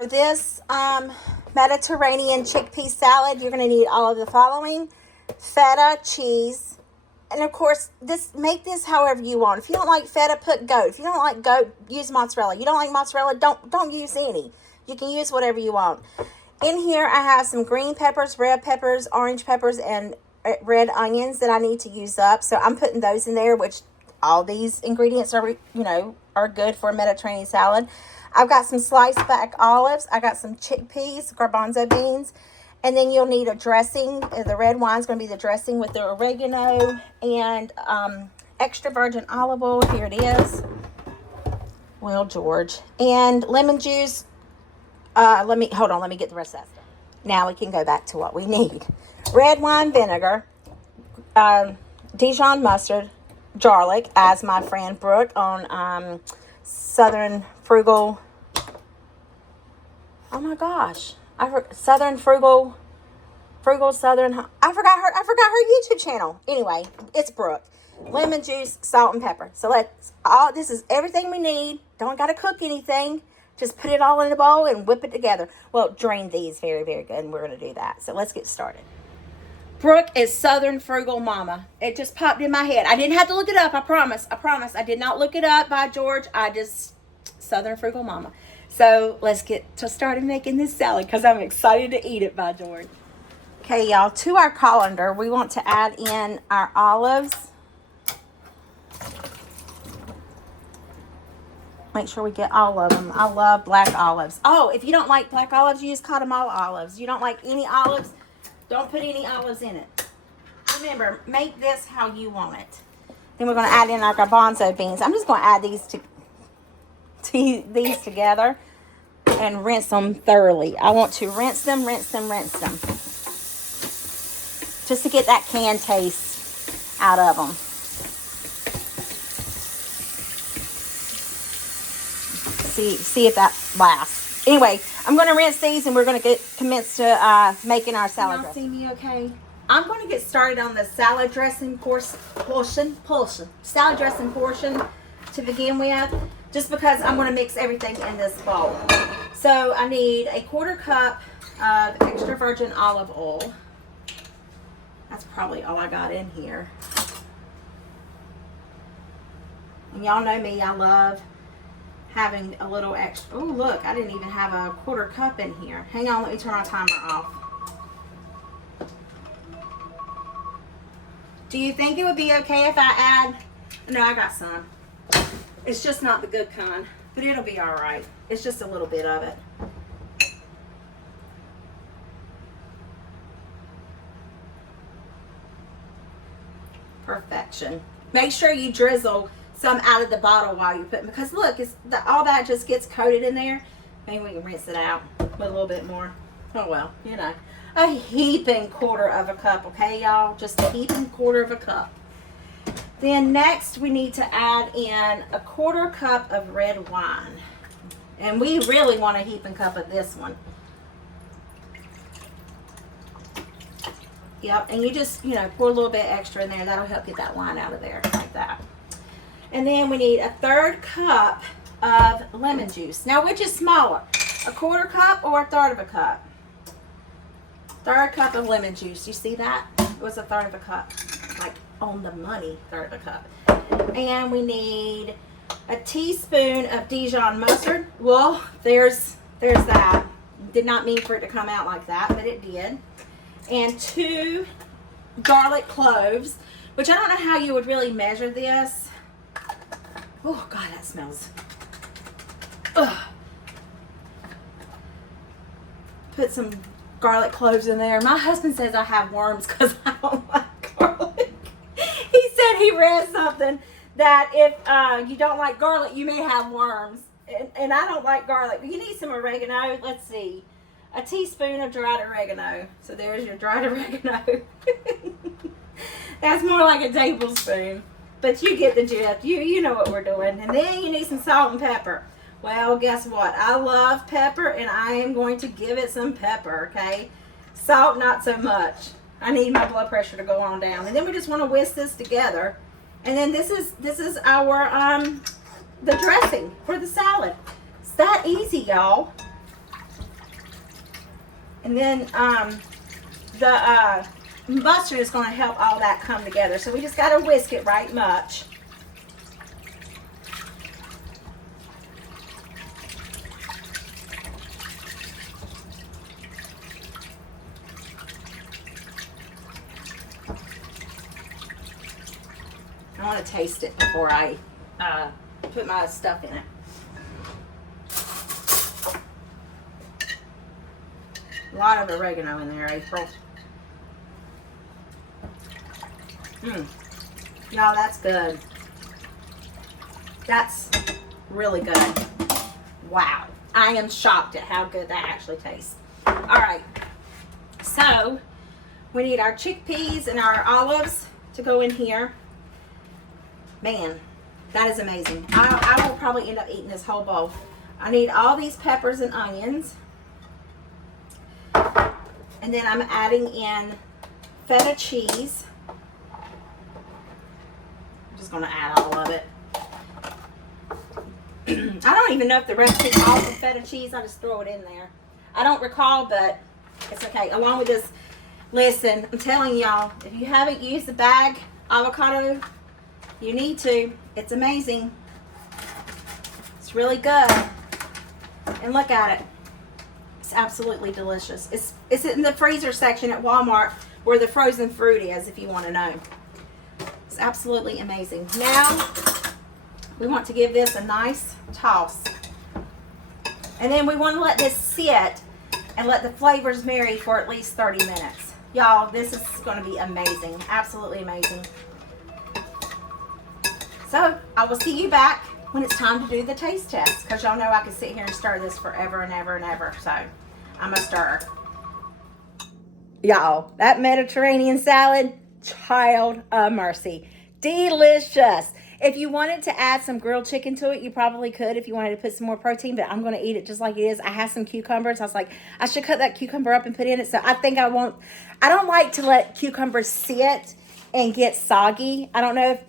For this Mediterranean chickpea salad, you're going to need all of the following: feta, cheese, and of course, make this however you want. If you don't like feta, put goat. If you don't like goat, use mozzarella. You don't like mozzarella, don't use any. You can use whatever you want. In here, I have some green peppers, red peppers, orange peppers, and red onions that I need to use up. So I'm putting those in there, which all these ingredients are, are good for a Mediterranean salad. I've got some sliced back olives. I got some chickpeas, garbanzo beans. And then you'll need a dressing. The red wine's going to be the dressing with the oregano and extra virgin olive oil. Here it is. Well, George. And lemon juice. Let me get the rest of that stuff. Now we can go back to what we need. Red wine vinegar, Dijon mustard, garlic, as my friend Brooke on Southern Frugal. Oh my gosh. Southern Frugal Southern. I forgot her YouTube channel. Anyway, it's Brooke. Lemon juice, salt, and pepper. So this is everything we need. Don't got to cook anything. Just put it all in a bowl and whip it together. Well, drain these very, very good, and we're going to do that. So let's get started. Brooke is Southern Frugal Mama. It just popped in my head. I didn't have to look it up. I promise. I did not look it up by George. Southern Frugal Mama. So let's get started making this salad because I'm excited to eat it by George. Okay, y'all. To our colander, we want to add in our olives. Make sure we get all of them. I love black olives. Oh, if you don't like black olives, you use 𝐷𝐻𝐈𝐒 olives. You don't like any olives, don't put any olives in it. Remember, make this how you want it. Then we're going to add in our garbanzo beans. I'm just going to add these together and rinse them thoroughly. I want to rinse them. Just to get that canned taste out of them. See if that lasts. Anyway, I'm going to rinse these and we're going to commence to making our salad dressing. See me okay? I'm going to get started on the salad dressing portion to begin with, just because I'm going to mix everything in this bowl. So I need a 1/4 cup of extra virgin olive oil. That's probably all I got in here. And y'all know me, I love having a little extra. Oh, look, I didn't even have a 1/4 cup in here. Hang on, let me turn my timer off. Do you think it would be okay if I add? No, I got some. It's just not the good kind, but it'll be all right. It's just a little bit of it. Perfection. Make sure you drizzle some out of the bottle while you put, because look, all that just gets coated in there. Maybe we can rinse it out with a little bit more. Oh well, a heaping 1/4 of a cup, okay, y'all? Just a heaping 1/4 of a cup. Then next we need to add in a 1/4 cup of red wine, and we really want a heaping cup of this one. Yep, and you just pour a little bit extra in there. That'll help get that wine out of there like that. And then we need a 1/3 cup of lemon juice. Now, which is smaller, a 1/4 cup or a 1/3 of a cup? 1/3 cup of lemon juice. You see that? It was a 1/3 of a cup, like on the money, 1/3 of a cup. And we need a teaspoon of Dijon mustard. Well, there's that. Did not mean for it to come out like that, but it did. And 2 garlic cloves, which I don't know how you would really measure this. Oh, God, that smells. Ugh. Put some garlic cloves in there. My husband says I have worms because I don't like garlic. He said he read something that if you don't like garlic, you may have worms. And I don't like garlic. You need some oregano. Let's see. A teaspoon of dried oregano. So there's your dried oregano. That's more like a tablespoon. But you get the gist. You know what we're doing. And then you need some salt and pepper. Well, guess what? I love pepper, and I am going to give it some pepper, okay? Salt, not so much. I need my blood pressure to go on down. And then we just want to whisk this together. And then this is our the dressing for the salad. It's that easy, y'all. And then the mustard is going to help all that come together. So we just got to whisk it right much. I want to taste it before I put my stuff in it. A lot of oregano in there, April. Y'all, that's good. That's really good. Wow. I am shocked at how good that actually tastes. All right. So, we need our chickpeas and our olives to go in here. Man, that is amazing. I will probably end up eating this whole bowl. I need all these peppers and onions. And then I'm adding in feta cheese. I'm just going to add all of it. I don't even know if the recipe calls for feta cheese. I just throw it in there. I don't recall, but it's okay. Along with this, listen, I'm telling y'all, if you haven't used the bag avocado, you need to. It's amazing. It's really good. And look at it. It's absolutely delicious. It's in the freezer section at Walmart where the frozen fruit is, if you want to know. It's absolutely amazing. Now, we want to give this a nice toss. And then we want to let this sit and let the flavors marry for at least 30 minutes. Y'all, this is going to be amazing. Absolutely amazing. So, I will see you back when it's time to do the taste test. Because y'all know I can sit here and stir this forever and ever and ever. So, I'm a stirrer. Y'all, that Mediterranean salad, child of mercy. Delicious. If you wanted to add some grilled chicken to it, you probably could if you wanted to put some more protein, but I'm going to eat it just like it is. I have some cucumbers. I was like, I should cut that cucumber up and put in it. So I think I won't. I don't like to let cucumbers sit and get soggy. I don't know if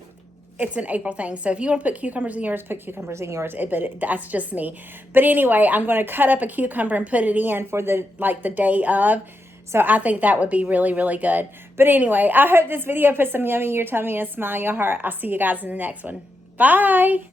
it's an April thing. So if you want to put cucumbers in yours, put cucumbers in yours. That's just me. But anyway, I'm going to cut up a cucumber and put it in for the day of. So I think that would be really, really good. But anyway, I hope this video put some yummy in your tummy and a smile in your heart. I'll see you guys in the next one. Bye.